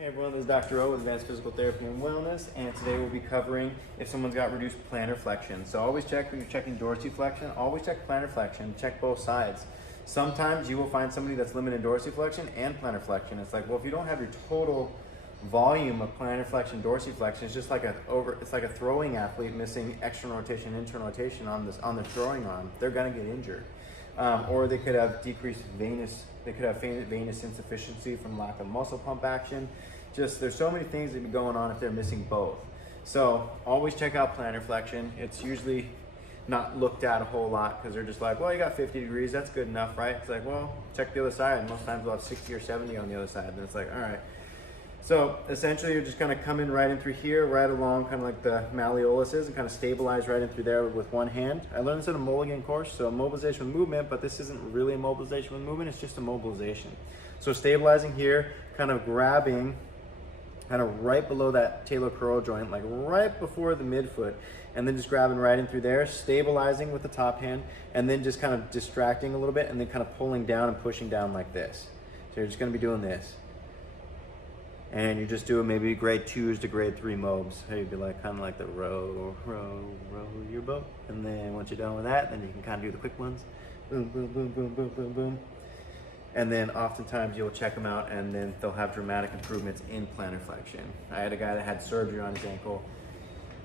Hey everyone, this is Dr. Owen with Advanced Physical Therapy and Wellness, and today we'll be covering if someone's got reduced plantar flexion. So always check when you're checking dorsiflexion, always check plantar flexion, check both sides. Sometimes you will find somebody that's limited dorsiflexion and plantar flexion. It's like, well, if you don't have your total volume of plantar flexion, dorsiflexion, it's just like it's like a throwing athlete missing external rotation, internal rotation on the throwing arm. They're gonna get injured. Or they could have decreased venous insufficiency from lack of muscle pump action. Just there's so many things that be going on if they're missing both. So always check out plantar flexion. It's usually not looked at a whole lot because they're just like, well, you got 50 degrees, that's good enough, right? It's like, well, check the other side. Most times we'll have 60 or 70 on the other side. And it's like, all right. So essentially you're just gonna come in right in through here, right along kind of like the malleolus is, and kind of stabilize right in through there with one hand. I learned this in a Mulligan course, so mobilization with movement, but this isn't really a mobilization with movement, it's just a mobilization. So stabilizing here, kind of grabbing kind of right below that talocrural joint, like right before the midfoot, and then just grabbing right in through there, stabilizing with the top hand, and then just kind of distracting a little bit, and then kind of pulling down and pushing down like this. So you're just gonna be doing this. And you're just doing maybe grade 2s to grade 3 mobs. So you'd be like, kind of like the row your boat. And then once you're done with that, then you can kind of do the quick ones. Boom, boom, boom, boom, boom, boom, boom. And then oftentimes you'll check them out and then they'll have dramatic improvements in plantar flexion. I had a guy that had surgery on his ankle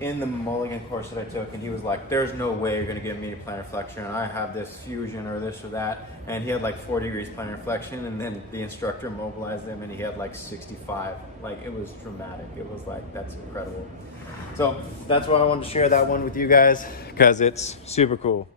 in the Mulligan course that I took, and he was like, there's no way you're gonna get me to plantar flexion. I have this fusion or this or that. And he had like 40 degrees plantar flexion, and then the instructor mobilized him and he had like 65. Like, it was dramatic. It was like, that's incredible. So that's why I wanted to share that one with you guys, because it's super cool.